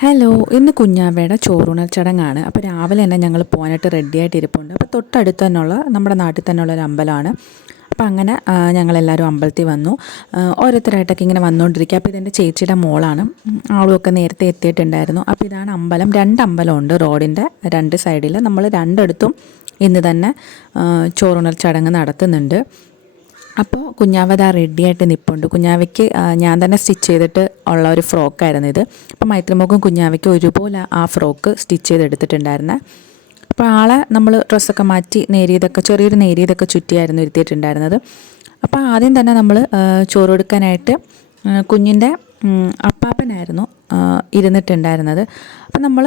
Hello, ഇന്ന് കുഞ്ഞാവയുടെ ചോറൂണൽ ചടങ്ങാണ്. അപ്പോൾ രാവിലെ തന്നെ ഞങ്ങൾ പോകാനായിട്ട് റെഡിയായിട്ട് ഇരിപ്പുണ്ട്. അപ്പോൾ തൊട്ടടുത്ത് തന്നെയുള്ള നമ്മുടെ നാട്ടിൽ തന്നെയുള്ള ഒരു അമ്പലമാണ്. അപ്പോൾ അങ്ങനെ ഞങ്ങളെല്ലാവരും അമ്പലത്തിൽ വന്നു. ഓരോരുത്തരായിട്ടൊക്കെ ഇങ്ങനെ വന്നുകൊണ്ടിരിക്കുക. അപ്പോൾ ഇതെൻ്റെ ചേച്ചിയുടെ മോളാണ്. ആളുമൊക്കെ നേരത്തെ എത്തിയിട്ടുണ്ടായിരുന്നു. അപ്പോൾ ഇതാണ് അമ്പലം. രണ്ട് അമ്പലമുണ്ട് റോഡിൻ്റെ രണ്ട് സൈഡിൽ. നമ്മൾ രണ്ടിടത്തും ഇന്ന് തന്നെ ചോറൂണൽ ചടങ്ങ് നടത്തുന്നുണ്ട്. അപ്പോൾ കുഞ്ഞാവ ദാ റെഡിയായിട്ട് നിൽപ്പുണ്ട്. കുഞ്ഞാവയ്ക്ക് ഞാൻ തന്നെ സ്റ്റിച്ച് ചെയ്തിട്ട് ഉള്ള ഒരു ഫ്രോക്കായിരുന്നു ഇത്. അപ്പോൾ മൈത്രിമോക്കും കുഞ്ഞാവയ്ക്കും ഒരുപോലെ ആ ഫ്രോക്ക് സ്റ്റിച്ച് ചെയ്തെടുത്തിട്ടുണ്ടായിരുന്നത്. അപ്പോൾ ആളെ നമ്മൾ ഡ്രസ്സൊക്കെ മാറ്റി നേരിയതൊക്കെ ചെറിയൊരു നേരിയതൊക്കെ ചുറ്റിയായിരുന്നു ഇരുത്തിയിട്ടുണ്ടായിരുന്നത്. അപ്പോൾ ആദ്യം തന്നെ നമ്മൾ ചോറ് കൊടുക്കാനായിട്ട് കുഞ്ഞിൻ്റെ അപ്പാപ്പനായിരുന്നു ഇരുന്നിട്ടുണ്ടായിരുന്നത്. അപ്പം നമ്മൾ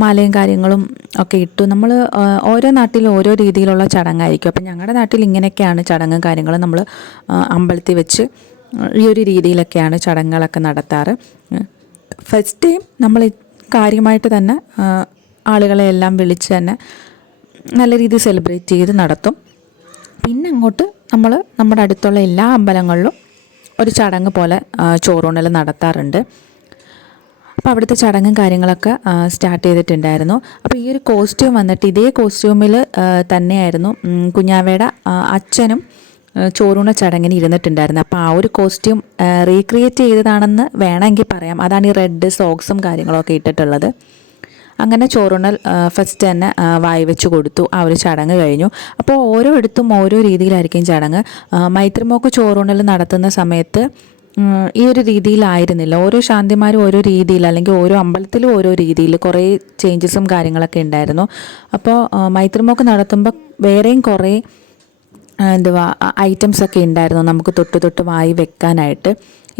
മാലയും കാര്യങ്ങളും ഒക്കെ ഇട്ടു. നമ്മൾ ഓരോ നാട്ടിലും ഓരോ രീതിയിലുള്ള ചടങ്ങായിരിക്കും. അപ്പം ഞങ്ങളുടെ നാട്ടിൽ ഇങ്ങനെയൊക്കെയാണ് ചടങ്ങും കാര്യങ്ങളും. നമ്മൾ അമ്പലത്തിൽ വെച്ച് ഈ ഒരു രീതിയിലൊക്കെയാണ് ചടങ്ങുകളൊക്കെ നടത്താറ്. ഫസ്റ്റ് ടൈം നമ്മൾ കാര്യമായിട്ട് തന്നെ ആളുകളെ എല്ലാം വിളിച്ച് തന്നെ നല്ല രീതിയിൽ സെലിബ്രേറ്റ് ചെയ്ത് നടത്തും. പിന്നെ അങ്ങോട്ട് നമ്മൾ നമ്മുടെ അടുത്തുള്ള എല്ലാ അമ്പലങ്ങളിലും ഒരു ചടങ്ങ് പോലെ ചോറൂണൽ നടത്താറുണ്ട്. അപ്പോൾ അവിടുത്തെ ചടങ്ങും കാര്യങ്ങളൊക്കെ സ്റ്റാർട്ട് ചെയ്തിട്ടുണ്ടായിരുന്നു. അപ്പോൾ ഈ ഒരു കോസ്റ്റ്യൂം വന്നിട്ട് ഇതേ കോസ്റ്റ്യൂമിൽ തന്നെയായിരുന്നു കുഞ്ഞാവയുടെ അച്ഛനും ചോറൂണ ചടങ്ങിന് ഇരുന്നിട്ടുണ്ടായിരുന്നു. അപ്പോൾ ആ ഒരു കോസ്റ്റ്യൂം റീക്രിയേറ്റ് ചെയ്തതാണെന്ന് വേണമെങ്കിൽ പറയാം. അതാണ് ഈ റെഡ് സോക്സും കാര്യങ്ങളൊക്കെ ഇട്ടിട്ടുള്ളത്. അങ്ങനെ ചോറൂണൽ ഫസ്റ്റ് തന്നെ വായി വെച്ച് കൊടുത്തു. ആ ഒരു ചടങ്ങ് കഴിഞ്ഞു. അപ്പോൾ ഓരോ ഇടത്തും ഓരോ രീതിയിലായിരിക്കും ചടങ്ങ്. മൈത്രിമോക്ക് ചോറൂണൽ നടത്തുന്ന സമയത്ത് ഈ ഒരു രീതിയിലായിരുന്നില്ല. ഓരോ ശാന്തിമാരും ഓരോ രീതിയിൽ, അല്ലെങ്കിൽ ഓരോ അമ്പലത്തിലും ഓരോ രീതിയിൽ കുറേ ചേഞ്ചസും കാര്യങ്ങളൊക്കെ ഉണ്ടായിരുന്നു. അപ്പോൾ മൈത്രിമോക്ക് നടത്തുമ്പോൾ വേറെയും കുറേ ഐറ്റംസൊക്കെ ഉണ്ടായിരുന്നു നമുക്ക് തൊട്ട് വായി വെക്കാനായിട്ട്.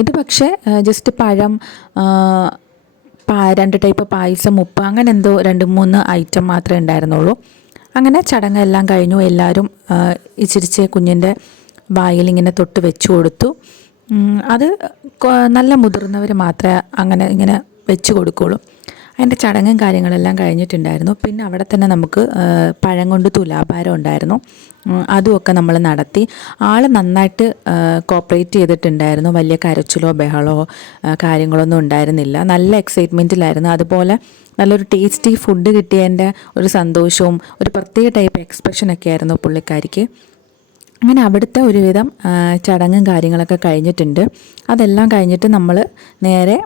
ഇത് പക്ഷേ ജസ്റ്റ് പഴം, രണ്ട് ടൈപ്പ് പായസം, ഉപ്പ്, അങ്ങനെ എന്തോ 2-3 ഐറ്റം മാത്രമേ ഉണ്ടായിരുന്നുള്ളൂ. അങ്ങനെ ചടങ്ങെല്ലാം കഴിഞ്ഞു. എല്ലാവരും ഇച്ചിരിച്ച് കുഞ്ഞിൻ്റെ വായിൽ ഇങ്ങനെ തൊട്ട് വെച്ച് കൊടുത്തു. അത് നല്ല മുതിർന്നവർ മാത്രമേ അങ്ങനെ ഇങ്ങനെ വെച്ച് കൊടുക്കുകയുള്ളൂ. അതിൻ്റെ ചടങ്ങും കാര്യങ്ങളെല്ലാം കഴിഞ്ഞിട്ടുണ്ടായിരുന്നു. പിന്നെ അവിടെ തന്നെ നമുക്ക് പഴം കൊണ്ട് തുലാഭാരം ഉണ്ടായിരുന്നു. അതുമൊക്കെ നമ്മൾ നടത്തി. ആൾ നന്നായിട്ട് കോപ്പറേറ്റ് ചെയ്തിട്ടുണ്ടായിരുന്നു. വലിയ കരച്ചിലോ ബഹളോ കാര്യങ്ങളൊന്നും ഉണ്ടായിരുന്നില്ല. നല്ല എക്സൈറ്റ്മെൻറ്റിലായിരുന്നു. അതുപോലെ നല്ലൊരു ടേസ്റ്റി ഫുഡ് കിട്ടിയതിൻ്റെ ഒരു സന്തോഷവും ഒരു പ്രത്യേക ടൈപ്പ് എക്സ്പ്രഷനൊക്കെ ആയിരുന്നു പുള്ളിക്കാരിക്ക്. അങ്ങനെ അവിടുത്തെ ഒരുവിധം ചടങ്ങും കാര്യങ്ങളൊക്കെ കഴിഞ്ഞിട്ടുണ്ട്. അതെല്ലാം കഴിഞ്ഞിട്ട് നമ്മൾ നേരെ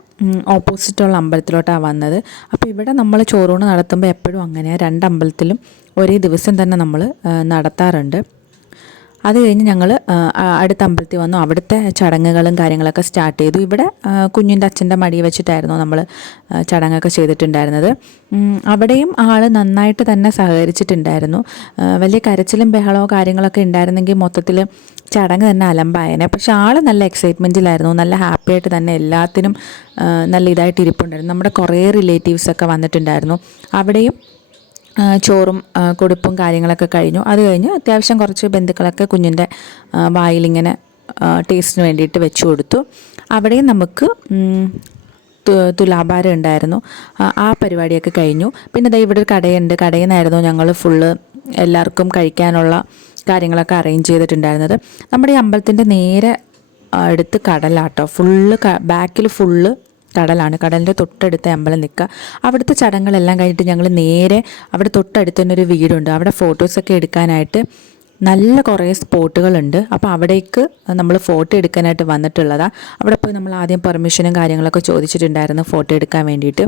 ഓപ്പോസിറ്റുള്ള അമ്പലത്തിലോട്ടാണ് വന്നത്. അപ്പോൾ ഇവിടെ നമ്മൾ ചോറൂണ് നടത്തുമ്പോൾ എപ്പോഴും അങ്ങനെയാണ്, രണ്ട് അമ്പലത്തിലും ഒരേ ദിവസം തന്നെ നമ്മൾ നടത്താറുണ്ട്. അത് കഴിഞ്ഞ് ഞങ്ങൾ അടുത്ത അമ്പലത്തിൽ വന്നു. അവിടുത്തെ ചടങ്ങുകളും കാര്യങ്ങളൊക്കെ സ്റ്റാർട്ട് ചെയ്തു. ഇവിടെ കുഞ്ഞിൻ്റെ അച്ഛൻ്റെ മടി വെച്ചിട്ടായിരുന്നു നമ്മൾ ചടങ്ങൊക്കെ ചെയ്തിട്ടുണ്ടായിരുന്നത്. അവിടെയും ആൾ നന്നായിട്ട് തന്നെ സഹകരിച്ചിട്ടുണ്ടായിരുന്നു. വലിയ കരച്ചിലും ബഹളമോ കാര്യങ്ങളൊക്കെ ഉണ്ടായിരുന്നെങ്കിൽ മൊത്തത്തിൽ ചടങ്ങ് തന്നെ അലമ്പായനെ. പക്ഷെ ആൾ നല്ല എക്സൈറ്റ്മെൻറ്റിലായിരുന്നു. നല്ല ഹാപ്പി ആയിട്ട് തന്നെ എല്ലാത്തിനും നല്ല ഇതായിട്ട് ഇരിപ്പുണ്ടായിരുന്നു. നമ്മുടെ കുറേ റിലേറ്റീവ്സൊക്കെ വന്നിട്ടുണ്ടായിരുന്നു. അവിടെയും ചോറും കൊടുപ്പും കാര്യങ്ങളൊക്കെ കഴിഞ്ഞു. അത് കഴിഞ്ഞ് അത്യാവശ്യം കുറച്ച് ബന്ധുക്കളൊക്കെ കുഞ്ഞിൻ്റെ വായിലിങ്ങനെ ടേസ്റ്റിന് വേണ്ടിയിട്ട് വെച്ച് കൊടുത്തു. അവിടെയും നമുക്ക് തുലാഭാരം ഉണ്ടായിരുന്നു. ആ പരിപാടിയൊക്കെ കഴിഞ്ഞു. പിന്നെ ദാ ഇവിടെ ഒരു കടയുണ്ട്. കടയിൽ നിന്നായിരുന്നു ഞങ്ങൾ ഫുള്ള് എല്ലാവർക്കും കഴിക്കാനുള്ള കാര്യങ്ങളൊക്കെ അറേഞ്ച് ചെയ്തിട്ടുണ്ടായിരുന്നത്. നമ്മുടെ ഈ അമ്പലത്തിൻ്റെ നേരെ അടുത്ത് കടലാട്ടോ. ഫുള്ള് ബാക്കിൽ ഫുള്ള് കടലാണ്. കടലിൻ്റെ തൊട്ടടുത്ത അമ്പലം നിൽക്കുക. അവിടുത്തെ ചടങ്ങുകളെല്ലാം കഴിഞ്ഞിട്ട് ഞങ്ങൾ നേരെ അവിടെ തൊട്ടടുത്ത് തന്നെ ഒരു വീടുണ്ട്. അവിടെ ഫോട്ടോസൊക്കെ എടുക്കാനായിട്ട് നല്ല കുറേ സ്പോട്ടുകളുണ്ട്. അപ്പോൾ അവിടേക്ക് നമ്മൾ ഫോട്ടോ എടുക്കാനായിട്ട് വന്നിട്ടുള്ളതാണ്. അവിടെ പോയി നമ്മൾ ആദ്യം പെർമിഷനും കാര്യങ്ങളൊക്കെ ചോദിച്ചിട്ടുണ്ടായിരുന്നു ഫോട്ടോ എടുക്കാൻ വേണ്ടിയിട്ട്.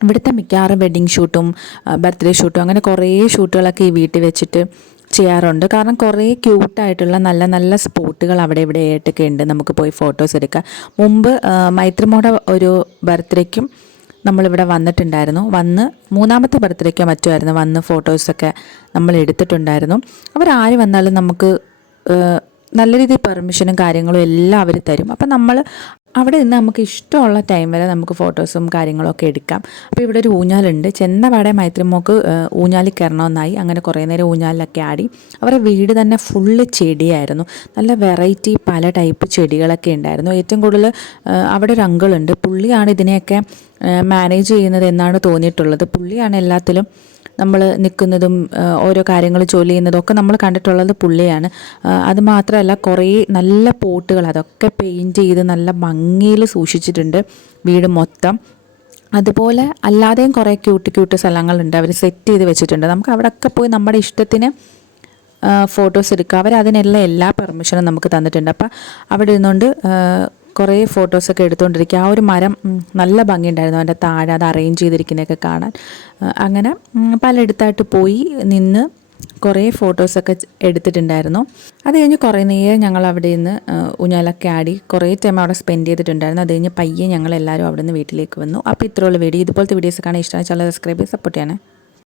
ഇവിടുത്തെ മിക്കവാറും വെഡ്ഡിങ് ഷൂട്ടും ബർത്ത്ഡേ ഷൂട്ടും അങ്ങനെ കുറേ ഷൂട്ടുകളൊക്കെ ഈ വീട്ടിൽ വെച്ചിട്ട് ചെയ്യാറുണ്ട്. കാരണം കുറേ ക്യൂട്ടായിട്ടുള്ള നല്ല നല്ല സ്പോട്ടുകൾ അവിടെ ഇവിടെ ആയിട്ടൊക്കെ ഉണ്ട്. നമുക്ക് പോയി ഫോട്ടോസ് എടുക്കാം. മുമ്പ് മൈത്രിമോടെ ഒരു ബർത്ത്ഡേക്കും നമ്മളിവിടെ വന്നിട്ടുണ്ടായിരുന്നു. വന്ന് 3ാമത്തെ ബർത്ത്ഡേക്കോ മറ്റോ ആയിരുന്നു വന്ന് ഫോട്ടോസൊക്കെ നമ്മൾ എടുത്തിട്ടുണ്ടായിരുന്നു. അവരാര് വന്നാലും നമുക്ക് നല്ല രീതിയിൽ പെർമിഷനും കാര്യങ്ങളും എല്ലാം അവർ തരും. അപ്പം നമ്മൾ അവിടെ നിന്ന് നമുക്ക് ഇഷ്ടമുള്ള ടൈം വരെ നമുക്ക് ഫോട്ടോസും കാര്യങ്ങളൊക്കെ എടുക്കാം. അപ്പോൾ ഇവിടെ ഒരു ഊഞ്ഞാലുണ്ട്. ചെന്നപാടെ മൈത്രിമോക്ക് ഊഞ്ഞാലിൽ കയറണമെന്നായി. അങ്ങനെ കുറേ നേരം ഊഞ്ഞാലിലൊക്കെ ആടി. അവരുടെ വീട് തന്നെ ഫുള്ള് ചെടിയായിരുന്നു. നല്ല വെറൈറ്റി പല ടൈപ്പ് ചെടികളൊക്കെ ഉണ്ടായിരുന്നു. ഏറ്റവും കൂടുതൽ അവിടെ ഒരു അങ്കിളുണ്ട്. പുള്ളിയാണ് ഇതിനെയൊക്കെ മാനേജ് ചെയ്യുന്നത് എന്നാണ് തോന്നിയിട്ടുള്ളത്. പുള്ളിയാണ് എല്ലാത്തിലും നമ്മൾ നിൽക്കുന്നതും ഓരോ കാര്യങ്ങൾ ജോലി ചെയ്യുന്നതും ഒക്കെ നമ്മൾ കണ്ടിട്ടുള്ളത് പുള്ളിയാണ്. അതുമാത്രമല്ല കുറേ നല്ല പോട്ടുകൾ അതൊക്കെ പെയിൻറ്റ് ചെയ്ത് നല്ല ഭംഗിയിൽ സൂക്ഷിച്ചിട്ടുണ്ട് വീട് മൊത്തം. അതുപോലെ അല്ലാതെയും കുറേ ക്യൂട്ട് ക്യൂട്ട് സ്ഥലങ്ങളുണ്ട്, അവർ സെറ്റ് ചെയ്ത് വെച്ചിട്ടുണ്ട്. നമുക്ക് അവിടെയൊക്കെ പോയി നമ്മുടെ ഇഷ്ടത്തിന് ഫോട്ടോസ് എടുക്കുക. അവർ അതിനെല്ലാം എല്ലാ പെർമിഷനും നമുക്ക് തന്നിട്ടുണ്ട്. അപ്പോൾ അവിടെ ഇരുന്നുകൊണ്ട് കുറേ ഫോട്ടോസൊക്കെ എടുത്തുകൊണ്ടിരിക്കുക. ആ ഒരു മരം നല്ല ഭംഗിയുണ്ടായിരുന്നു, അതിൻ്റെ താഴെ അത് അറേഞ്ച് ചെയ്തിരിക്കുന്നതൊക്കെ കാണാൻ. അങ്ങനെ പലയിടത്തായിട്ട് പോയി നിന്ന് കുറേ ഫോട്ടോസൊക്കെ എടുത്തിട്ടുണ്ടായിരുന്നു. അത് കഴിഞ്ഞ് കുറേ നേരം ഞങ്ങൾ അവിടെ നിന്ന് ഊഞ്ഞാലൊക്കെ ആടി കുറേ ടൈം അവിടെ സ്പെൻഡ് ചെയ്തിട്ടുണ്ടായിരുന്നു. അത് കഴിഞ്ഞ് പയ്യെ ഞങ്ങളെല്ലാവരും അവിടെ നിന്ന് വീട്ടിലേക്ക് വന്നു. അപ്പോൾ ഇത്രയുള്ള വീഡിയോ. ഇതുപോലത്തെ വീഡിയോസ് കാണാൻ ഇഷ്ടമാണ്, ചാനൽ സബ്സ്ക്രൈബ് ചെയ്ത് സപ്പോർട്ട് ചെയ്യണേ.